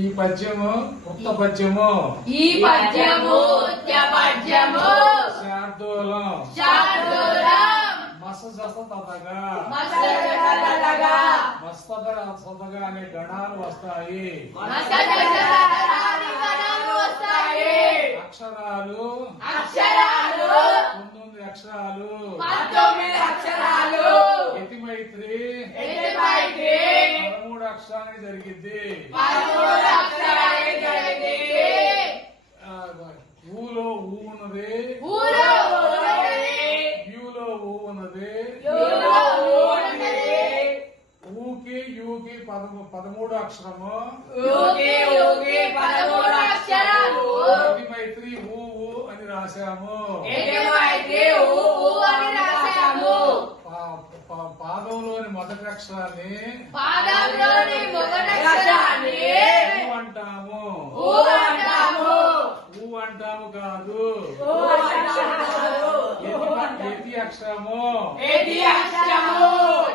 ఈ పద్యము ఉత్త పద్యము శార్దూలం మస్తగా అనే గణాలు వస్తాయి. అక్షరాలు 9 అక్షరాలు యతిమైత్రి 13 అక్షరానికి జరిగింది. ఊలో ఊ ఉన్నది, యూలో ఊ ఉన్నది, ఊకి యూకి 13 అక్షరము. యతిమైత్రి ఊ అని రాశాము. పాదంలోని మొదటి అక్షరాన్ని అంటాము. ఊ అంటాము కాదు. యతి అక్షరము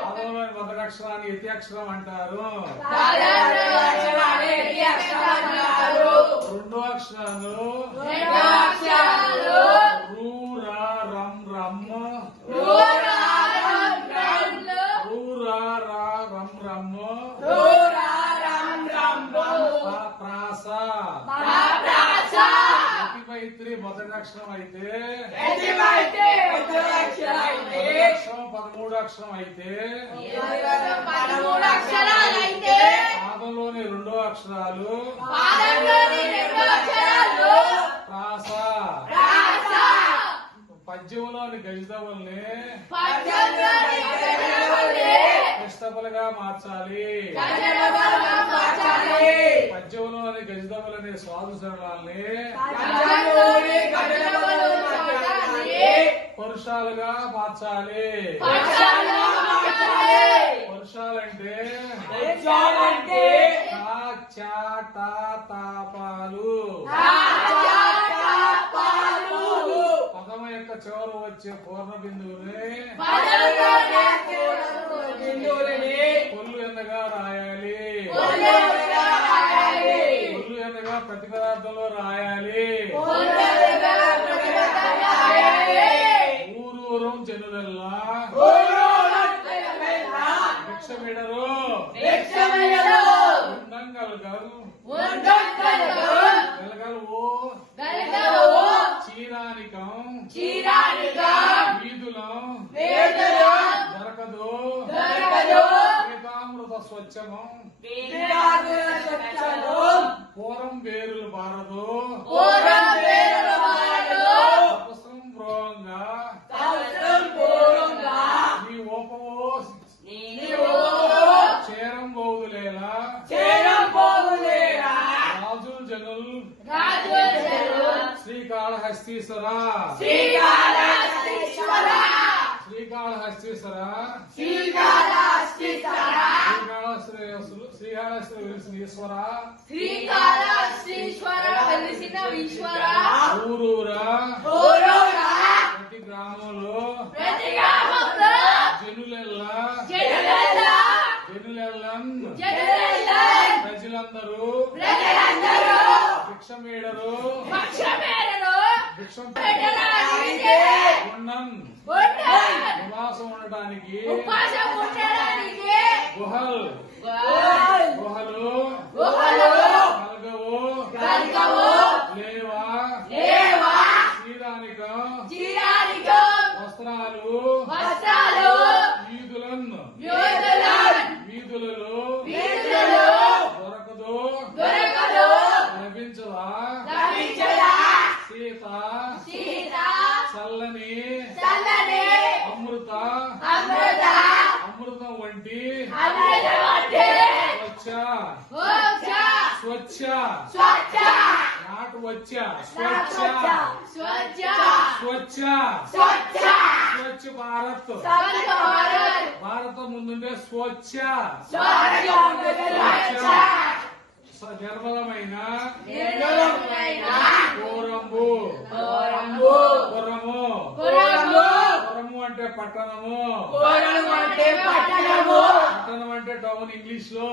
పాదంలోని మొదటి అక్షరాన్ని యతి అక్షరం అంటారు. రెండో అక్షరాలు రూ రా రమ్ రమ్, యతిమైత్రి మొదటి అక్షరం అయితే 13 అక్షరం అయితే పాదంలోని రెండో అక్షరాలు ప్రాస. పద్యంలోని గజదవుల్ని కృష్ణపులుగా మార్చాలి. పద్యంలోని గజదవులని స్వాదు శరణాల్ని పరుషాలుగా మార్చాలి. పరుషాలంటే తాపాలు. పదం యొక్క చివర వచ్చే పూర్ణ బిందువుని పొల్లు ఎందగా రాయాలి. పొల్లు ఎందగా ప్రతిపదార్థంలో రాయాలి. ఊరూరం జనులెల్లా భిక్షమిడరు చీరానికం వీధులం దొరకదు శ్వేతామృత స్వచ్ఛము పూరం వేరులు బారదు తపస్సం ప్రోంగా నీ ఓపవో చేరం బోగులేలా రాజుల్ జనుల్ శ్రీకాళహస్తీశ్వర ఊరూరా ప్రతి గ్రామంలో జనులెల్లా ప్రజలందరూ భిక్షమేడరు భిక్షం నివాసం ఉండటానికి గుహలు కలగవు లేవా చీరానికం వస్త్రాలు వీధులలో దొరకదు లభించదా సీత చల్లని అమృతం వంటి స్వచ్ఛ నాటు స్వచ్ఛ భారతం ముందుంటే స్వచ్ఛ నిర్మలమైన పురము అంటే పట్టణము, పట్టణం అంటే టౌన్ ఇంగ్లీష్ లో.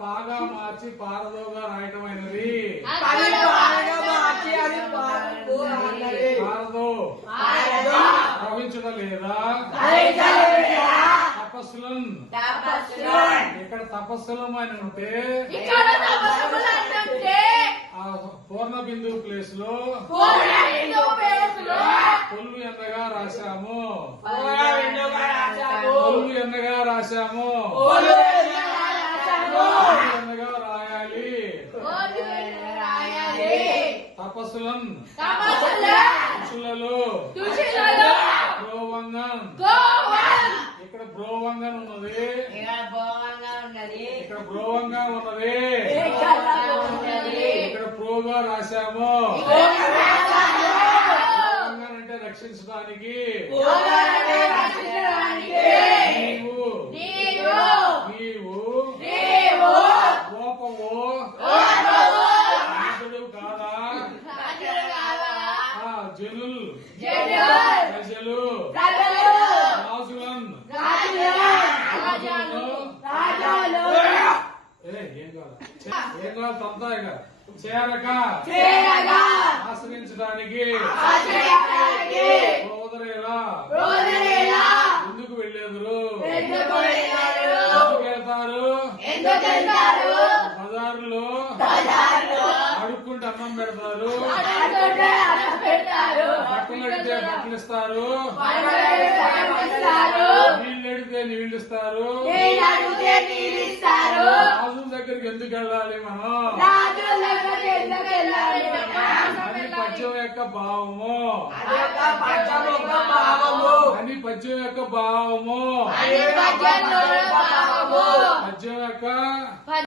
పాగా మార్చి పారదోగా రాయటమైనది. పారదో ప్రవహించడం లేదా తపస్సులను. ఇక్కడ తపస్సులం అని ఉంటే ఆ పూర్ణ బిందు ప్లేస్ లో పొల్లు ఎన్నగా రాశాము. పొల్లు ఎన్నగా రాశాము. ఎన్నగా రాయాలి. తపస్సులం బ్రోవంగం. ఇక్కడ బ్రోవంగం ఉన్నది. ఇక్కడ బ్రోవంగా ఉన్నది. ఇక్కడ ప్రోగా రాశాము. బ్రోవంగం అంటే రక్షించడానికి. నీవు గోపవు రాజుడు కాదా. జనులు ప్రజలు రాజులను ఏం కాదు తొందర చేరక ఆశ్రయించడానికి సోదరేలా ఎందుకు వెళ్ళేదురు. ఎందుకు వెళ్తారు. బజారులో అడుక్కుంటే అన్నం పెడతారు. బట్టలు అడిగితే బట్టలు ఇస్తారు. నీళ్ళు అడిగితే నీళ్ళు ఇస్తారు. రాజుల దగ్గరికి ఎందుకు వెళ్ళాలి మనం. అని పద్యం యొక్క భావము. అని పద్యం యొక్క భావము. పద్యం యొక్క